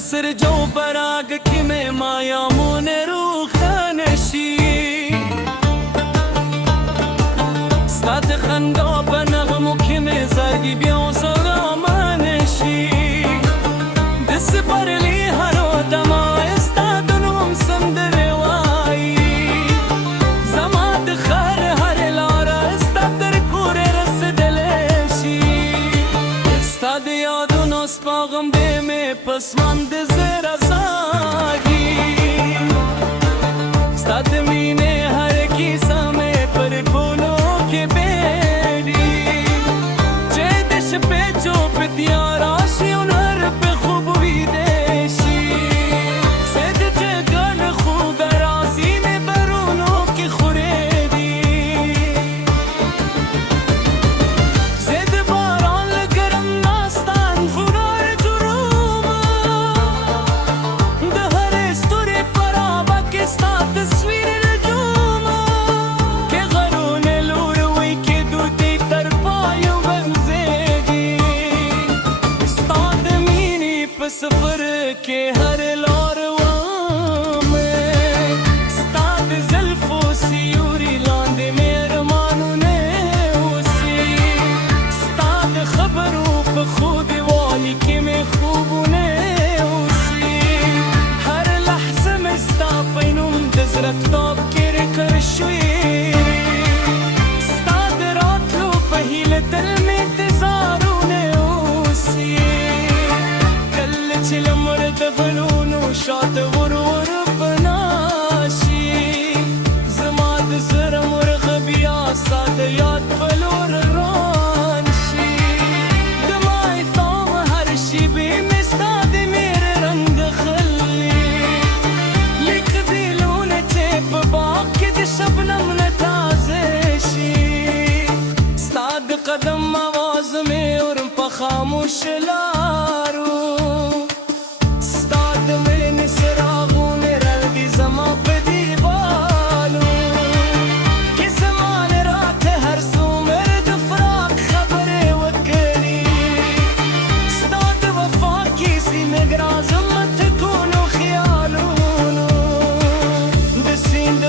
سر جو براق كيمي ما يامون روح نشي ستاد خندو بنغمو كيمي زرقي بيو زغا ما نشي دس برلي هرو دما استاد نوم سمدر واي زماد خار هر لارا استاد در كور رس دلشي استاد يادو نوس باغم دمي پسماند زرا زاگی ستاد مینه هر کیسا میں پر پولو کے بیری چه دش پہ جو پتیا راشی انر پہ خوب ویدیشی سید چه گل خوب رازی میں برونو کی خوریدی زید باران لگرم ناستان فورار تصویر نجوم که غرون لوروی که دودی در پای و بمزگی استاد مینی پسفر که هر لار وامه استاد زلف و سیوری لاند مهرمانو نوسی استاد خبرو په خود والی که می خوبونه رفتاب كير كرشوي استاد راتلو پهیل دل میں تزارونه اوسی کل چل مرد فلونو شاد ورور بناشي زماد زر مرغ بیا ساد یاد فلور رانشي دمائی ثام هر شی بی مستاد میرے رنگ خلی شبنم نتازشی استاد قدم آواز میں اور پخاموش لارو استاد میں نسراغون رلدی زما پہ دیوالو کہ زمان رات ہر سو مرد فراق خبر وکری استاد وفا کسی نگران زمت کونو خیالونو بسیند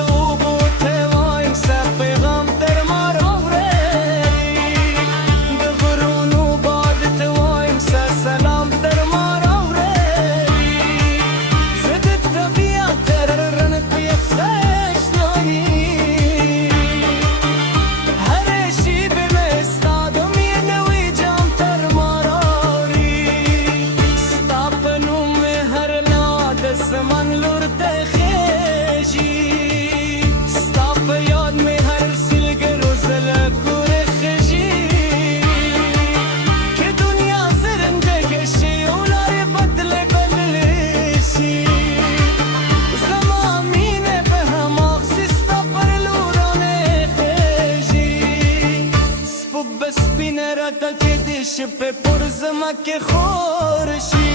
पे पुरज़मा के खोरशी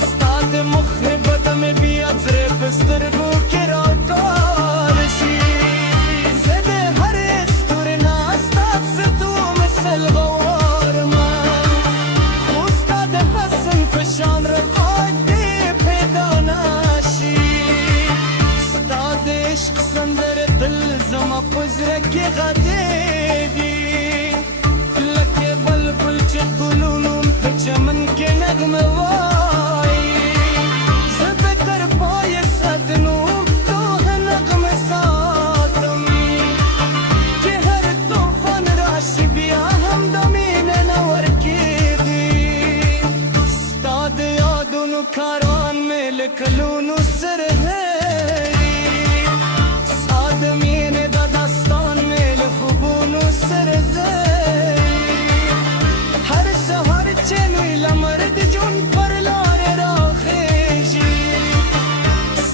स्ताद मुखबत में भी अजरे बिस्तर को के राकारशी ज़दे हर इस्तुर नास्ताद से तू मिसल गवार मा उस्ताद हसन पशान रकाते पैदानाशी स्ताद इश्क संदर दिल ज़मा पुज़र के गदेदी بلبل چکلونم په چمن کې نغمه وایي زه به تر پایه ساتنوم دوه نغمه ساتم چې هر طوفان راشي بیا هم د مینې نه ورکېږي ستا د یادونو کاروان مې له کلونو سره هېري ستا د مینې د داستان مې له خوبونو سره چنوی لمرد جون پر لار راخیشی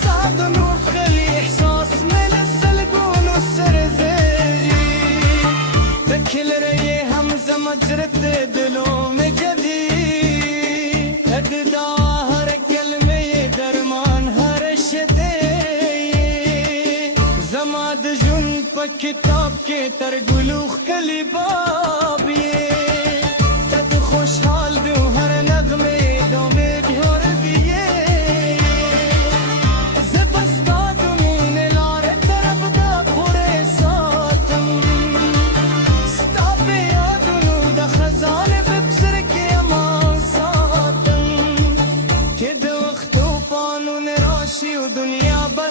سعد نور خلی احساس مل سلگون و سرزیری دکل رئی حمزه مجرد دلوں میں جدی اددا ہر کلمے درمان ہر شدی زماد جون پا کتاب کے ترگلوخ کلی بابی خوشحال دو هر نغمه دو میگهر بی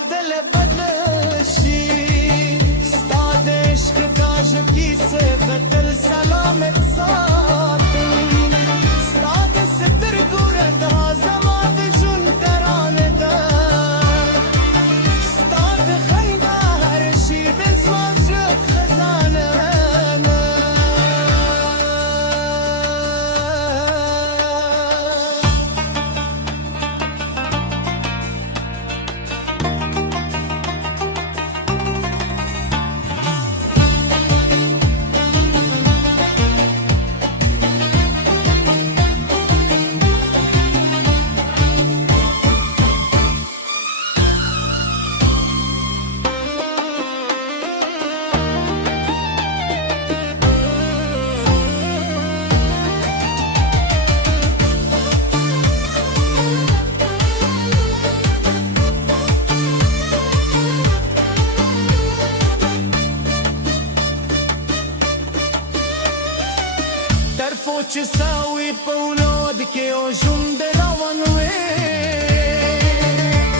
دل بدلشی ستاد عشق کاجکی سے بدل سلامت ساتم ستاد ستر گورد زمان جون تران ده ستاد خنده هر شی بزمان شد خزانه فوتش ساوي بولادك وجون دراوانوي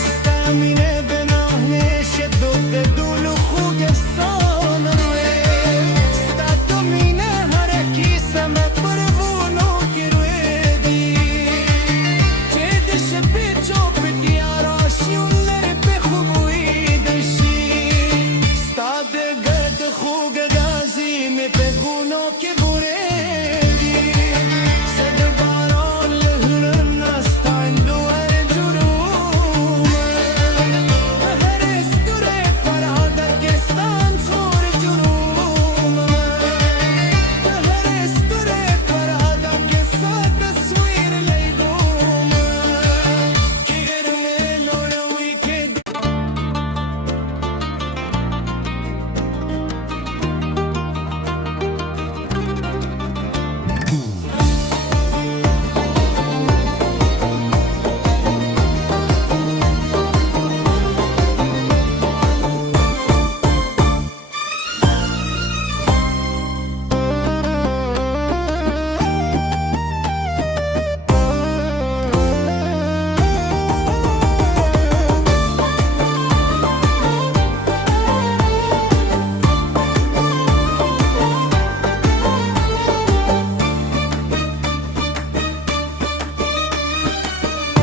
ستامينه بناهنه شدو بدولو خوگ سانوي ستادومينه هركي سمه پروونو گروه دی چدش پیچو پتی آراشیون لر پی خوبوی دشی ستاد گرد خوگ گازی می پگونو که بوره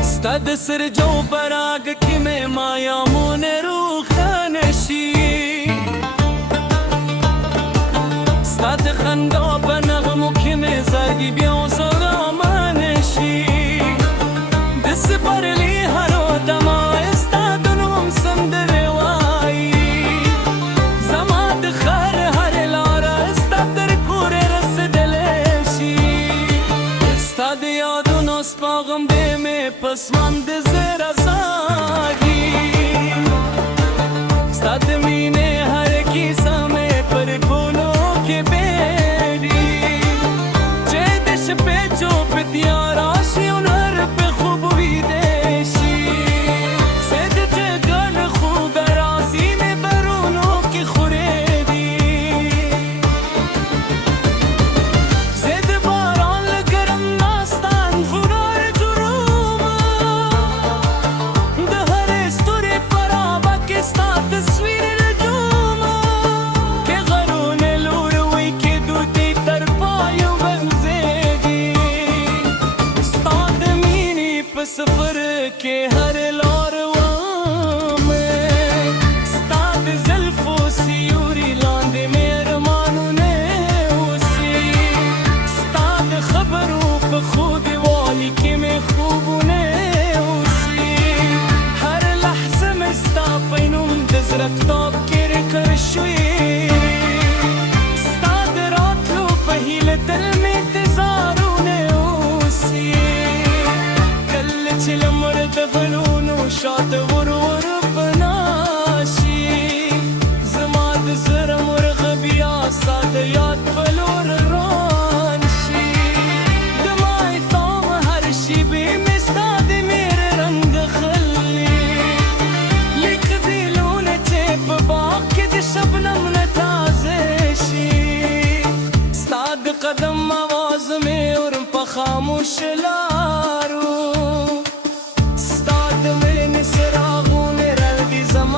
ستاد سر جو براغ کی میں مایا مون روح نشی ستاد خندا بنغمو کی میں زرگی بیو زرامانشی دس پرلی هرو دما استاد نوم سندر وائی زماد خر هر لارا استاد در کور رس دلشی استاد یادو نوس پاغم بے میں پسماند زر ازادی ستاد مینے ہر کی سمے پر بولو کے بیری چیدش پہ چوپتی آراشی انہر پہ خوب ویدیشی سید چگل خوب رازی میں برونو کی خوریدی زید باران لگرم ناستان فنار جروم دہر استوری پرابا کے ساتھ تصویر نجوم کہ غرون لوروی کے دوتی تر پایو بنزیگی استاد مینی پسفر کے ہر لاروا میں استاد زلفو سیوری لاندے میرمانو نے اسی استاد خبروں پہ خود والی کی میں خوبو نے اسی ہر لحظه میں ستا پینوم دزرک تاب کر کرشوی استاد راتلو پہیل دل میں تزارو نے اسی کل چل مرد غلونو شاد ورور بناشی زماد زر مرغ بیا ساد یاد بلور رانشی دمائی ثام ہر شی بی مستاد میرے رنگ خلی لک دلون چیپ باقی دی شبنم نتازشی استاد قدم آواز میں اور پا خاموش لارو استاد میں نسراغون رل دی زمان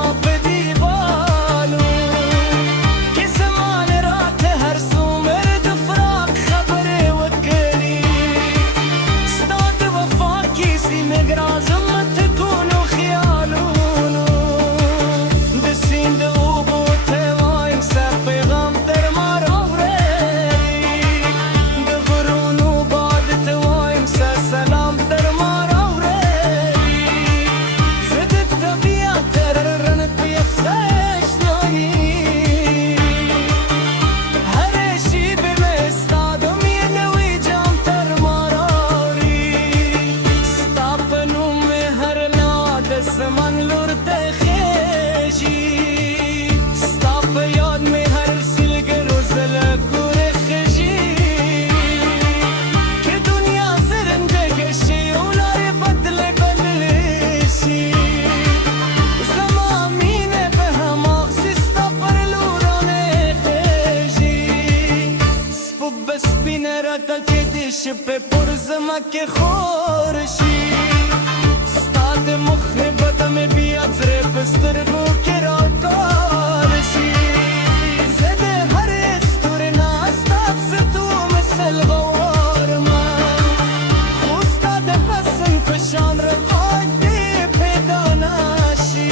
زمك خورشی ستاد مخ بدم بیاد زره بسترگو کرا کارشی زده هر استور ناستاد ستو مثل غوار من خوستاد حسن کشان رقای دی پیدا ناشی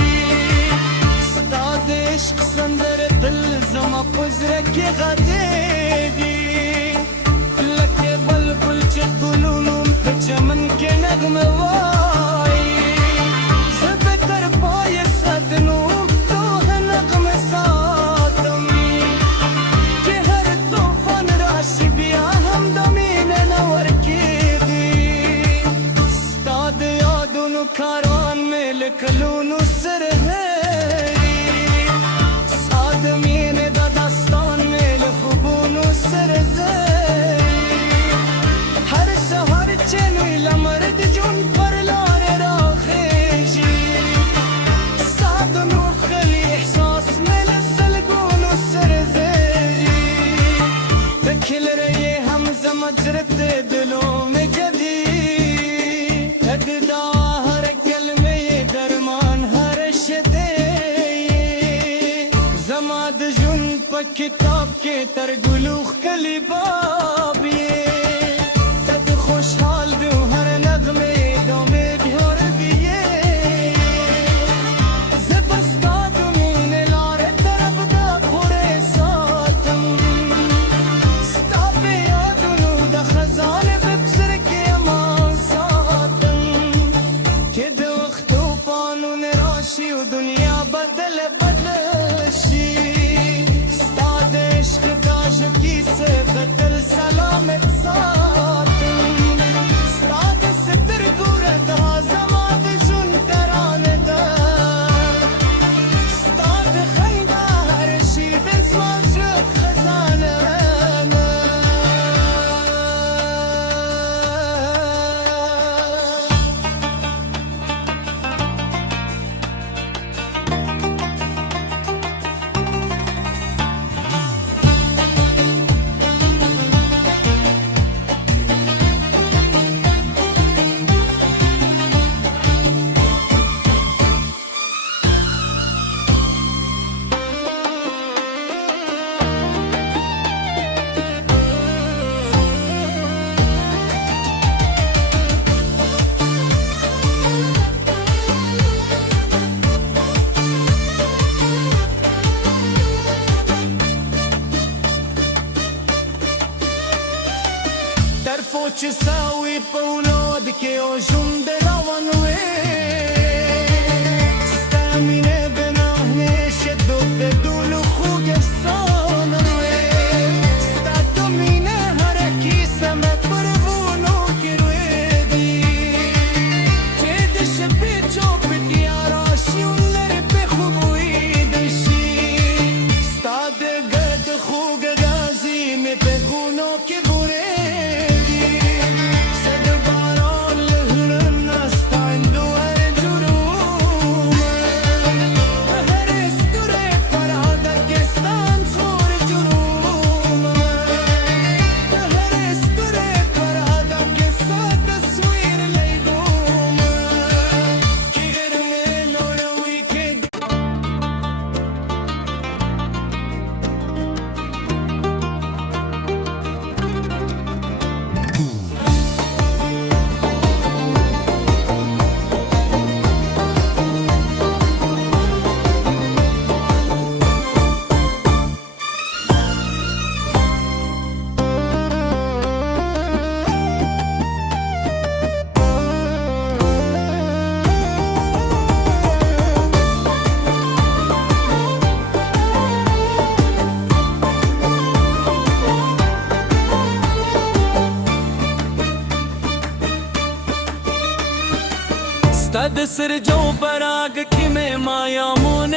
ستاد عشق سندر دل زما پزرکی غدیدی لکه بلبل چه گلونم به چمن که نغمه وایی زبتر پای صدنوم دوه نغمه ساتم که هر توفان راشی بیا هم دمینه نورکیدی ستاد یادونو کاروان میل کلونو سر هی ساد مینه دا داستان میل خوبونو سر زی هر سهار چنوی لمرد جون پر لار را خیشی ساد نو خلی احساس میل سلگونو سر زی دکل رئی هم زمجرت دلو میں جدی اگدا ہر کلمه درمان ہر شدی زماد جون پا کتاب کے ترگلوخ کلی بابی تد خوشحال دو ہر نغمه دومه بیار بیه زبستا دمین لار طرف دا پوره ساتم ستا پی یادونو دا خزان ببسر که اما ساتم که دو وقتو پانون راشی و دنیا بدل بدلشی ستا د عشق دا ژکی سے بدل سلامت ساتم ستا د سترګو دا زما د ژوند ترانه ده ستا د خندا هر شي د زما زړه خزانه ده درفو چه ساوی پولاد که او جون دراوانوی ستامینه بناهنه شدو بدولو خوگ سانوی ستا دومینه هرکی سمت پروونو کروی دی که دش پیچو پتی آراشی اونلر پی خوبوی دشی ستا دگد خوگ گازی می پخونو که بوره ستا د سر جو پراگ کی میں مایا مون